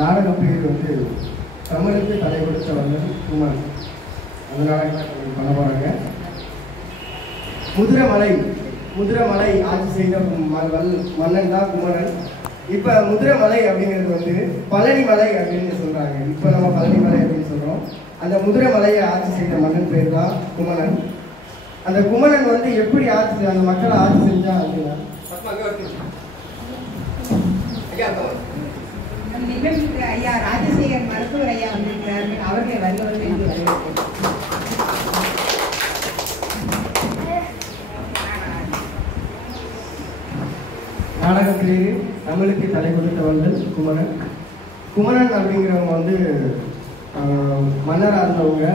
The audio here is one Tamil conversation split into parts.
நாடக பேர் வந்து தமிழுக்கு தலை கொடுத்த வந்தது குமரன். அதனால பண்ண போறாங்க. முதிரமலை ஆட்சி செய்த மன்னன் தான் குமரன். இப்ப முதிரமலை அப்படிங்கிறது வந்து பழனி மலை அப்படின்னு சொல்றாங்க. இப்ப நம்ம பழனி மலை அப்படின்னு சொல்றோம். அந்த முதிரமலையை ஆட்சி செய்த மன்னன் பேர் தான் குமரன். அந்த குமரன் வந்து எப்படி ஆட்சி அந்த மக்களை ஆட்சி செஞ்சா அப்படின்னா ஐயா ராஜசேகர் மருத்துவர் ஐயா வந்திருக்கிறார்கள். அவர்களை வருகிறவர்கள் என்று வரவேற்கிறேன். நாடகத்திலேயே தமிழுக்கு தலை கொடுத்தவர்கள் குமரன் அப்படிங்கிறவங்க வந்து மன்னராக இருந்தவங்க,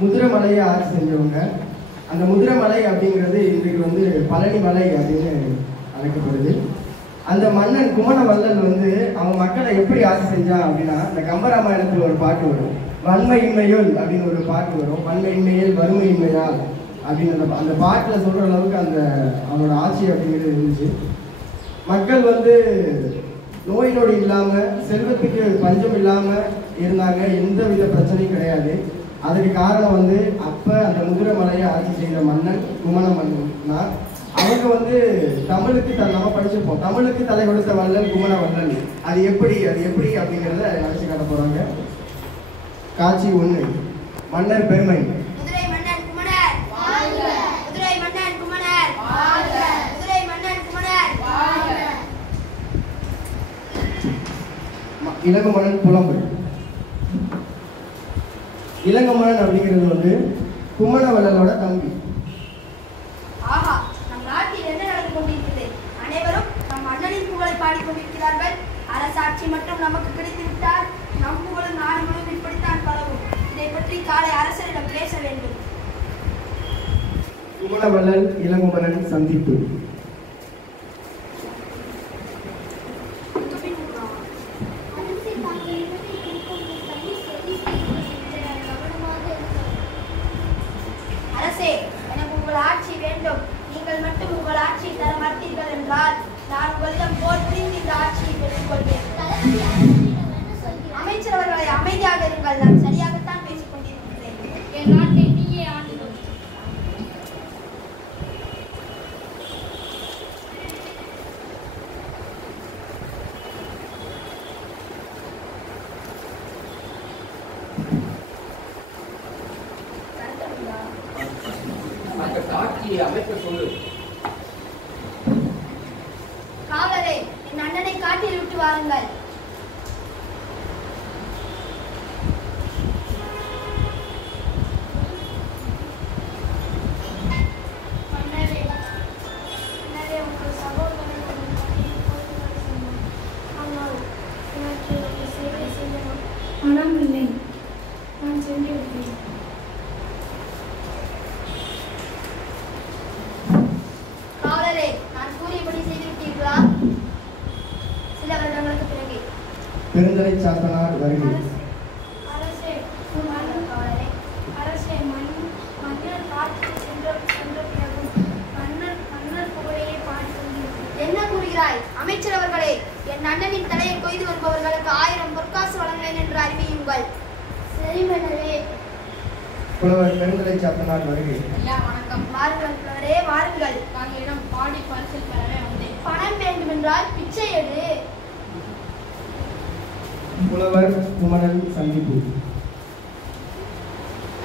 முதிரமலையை ஆட்சி செஞ்சவங்க. அந்த முதிரமலை அப்படிங்கிறது இன்றைக்கு வந்து பழனி மலை அப்படின்னு அழைக்கப்படுது. அந்த மன்னன் குமரவள்ளல் வந்து அவன் மக்களை எப்படி ஆட்சி செஞ்சான் அப்படின்னா, இந்த கம்பராமாயணத்தில் ஒரு பாட்டு வரும், வன்மையின்மையுள் அப்படின்னு ஒரு பாட்டு வரும். வன்மையின்மையில் வறுமையின்மையால் அப்படின்னு அந்த பாட்டில் சொல்கிற அளவுக்கு அந்த அவனோட ஆட்சி அப்படிங்கிறது இருந்துச்சு. மக்கள் வந்து நோய் நொடி இல்லாமல், செல்வத்துக்கு பஞ்சம் இல்லாமல் இருந்தாங்க. எந்த வித பிரச்சனையும் கிடையாது. அதுக்கு காரணம் வந்து அப்போ அந்த முதிரமலையை ஆட்சி செய்த மன்னன் குமர மன்னன். அவங்க வந்து தமிழுக்கு நம்ம படிச்சிருப்போம், தமிழுக்கு தலை கொடுத்த வள்ளல் குமரவள்ளல். அது எப்படி அப்படிங்கிறத நினைச்சு காட்ட போறாங்க. காட்சி 1, மன்னர் பெருமை. இளங்குமணன் புலம்பு. இளங்குமணன் அப்படிங்கிறது வந்து குமரவள்ளலோட தம்பி. ஆஹா, நம் நாட்டில் என்ன நடந்து கொண்டிருக்கிறது? அனைவரும் நம் அண்ணனின் புகழை பாடிக்கொண்டிருக்கிறார்கள். அரசாட்சி மட்டும் நமக்கு கிடைத்துவிட்டால் நம் புகழும் நாடு முழுவதும் இப்படித்தான் பரவும். இதை பற்றி காலை அரசரிடம் பேச வேண்டும். குமரவள்ளல் இளங்குமணன் சந்திப்பு. அரசே, எனக்கு உங்கள் ஆட்சி வேண்டும். நீங்கள் மட்டும் உங்கள் ஆட்சியை தர மறுத்தீர்கள் என்றால் நான் உங்களிடம் போர் புரிந்து இந்த ஆட்சியை பெற்றுக் கொள்வேன். அமைச்சர் அவர்களை அமைதியாக இருங்கள். நான் சரியாகத்தான் பேசிக் கொண்டிருக்கிறேன். என் நாட்டை நீயே ஆண்டு. காவலரே, என் அண்ணனை காட்டில் விட்டு வாருங்கள். உங்கள் சகோதரன் ஆனால் எனக்கு சேவை செய்ய மனம் இல்லை. நான் சென்று விட்டேன். காவலரே, நான் கூறியபடி செய்துவிட்டீர்களா? சில வருடங்களுக்கு பிறகு பெருந்தலை சாத்தனார் வருகை. அரசே, காவலரே, அரசே, மன்னர் காட்டில் சென்ற பிறகும் மன்னர் புகழையே பாடிக்கொண்டிருக்கிறார். என்ன கூறுகிறாய்? அமைச்சர் அவர்களே, என் அண்ணனின் தலையை கொய்து வருபவர்களுக்கு 1000 பொற்காசு வழங்குவேன் என்று அறிவியுங்கள். சரி மன்னரே. புலவர் பெருந்தலை சாத்தனார் வருகை. ஐயா வணக்கம். வாருங்கள் புலவரே, வாருங்கள். தாங்களிடம் பாடி பரிசில் பெறவே வந்தேன். பணம் வேண்டுமென்றால் பிச்சை எடு. புலவர் குமரன் சந்திப்பு.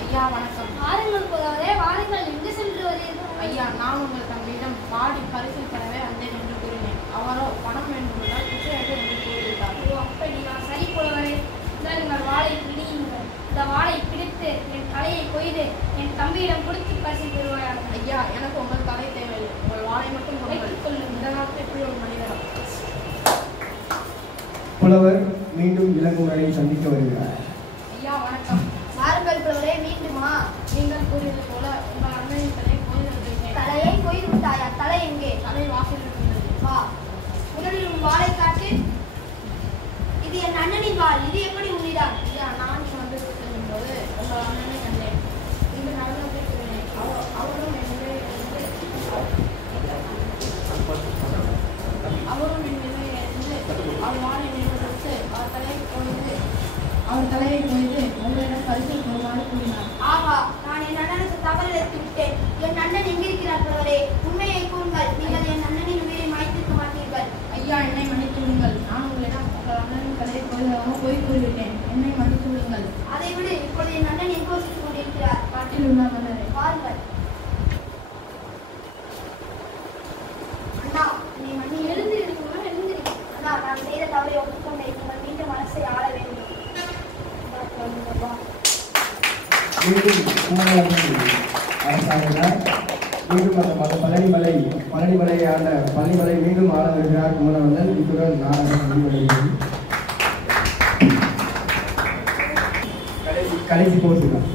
ஐயா வணக்கம். வாருங்கள் புலவரே, வாருங்கள். எங்கு சென்று வருகிறீர்கள்? ஐயா, நான் உங்கள் தங்களிடம் பாடி பரிசில் பெறவே வந்தேன் என்று கூறினேன். அவரோ பணம் வேண்டுமென்றால் பிச்சை எடு என்று கூறியிருக்கார். ஓ, அப்படியா? சரி புலவரே, நீங்கள் வாளை பிடியுங்கள். இந்த வாளை பிடித்து என் தலையை கொய்து என் தம்பியிடம் கொடுத்து பரிசில் பெறுவாயாக. ஐயா, எனக்கு உங்கள் தலை தேவையில்லை. உங்கள் வாளை மட்டும் கொள்ளும். இந்த நாட்டில் எப்படி ஒரு மனிதர்? புலவர் மீண்டும் இளங்குமரனை சந்திக்க வருகிறார். ஐயா வணக்கம். வாருங்கள் புலவரே. மீண்டுமா? நீங்கள் கூறியது போல உங்கள் அண்ணனின் தலையை கொய்து விட்டேன். தலையை கொய்து விட்டாயா? தலை எங்கே? தலை வாசலில் இருந்தது. வா, முதலில் உன் வாளை காட்டு. இது என் அண்ணனின் வாள். இது எப்படி உன்னிடம்? ஐயா, நான் வந்து செல்லும்போது உங்கள் அண்ணனை கண்டேன். இங்கு நடந்ததை கூறினேன். அவரும் என் நிலையை அறிந்து அவர் வாளை நிறுவனத்து அவர் தலையை குனிந்து உங்களிடம் பரிசு பெறுமாறு கூறினார். ஆஹா, நான் என் அண்ணனுக்கு தவறு இழைத்து விட்டேன். என் அண்ணன் எங்கிருக்கிறார் பிரதரே? உண்மையை கூறுங்கள். நீங்கள் என் அண்ணனின் உயிரை மாய்த்திருக்க மாட்டீர்கள். ஐயா, என்னை மன்னித்து விடுங்கள். நான் உங்களிடம் உங்கள் அண்ணனின் தலையை கொள்வதாக போய் கூறிவிட்டேன். என்னை மன்னித்து விடுங்கள். அதை விட இப்பொழுது என் அண்ணன் எங்கு வசித்துக் கொண்டிருக்கிறார்? காட்டில் உள்ள மன்னரே. பாருங்கள். அண்ணா, நீ மன்னி எழுந்திருக்கணும், எழுந்திருக்க. அண்ணா, நான் செய்த தவறை ஒப்புக்கொண்டேன். நீங்கள் மீண்டும் மனசை ஆள வேண்டும். மீண்டும் அரசாங்கம் மீண்டும் அந்த பழனிமலை ஆண்ட பழனிமலை மீண்டும் ஆள வருகிறார் குமரவல்லல். இத்துடன் நாடகம் முடிவடைகிறது. கடைசி போசுதான்.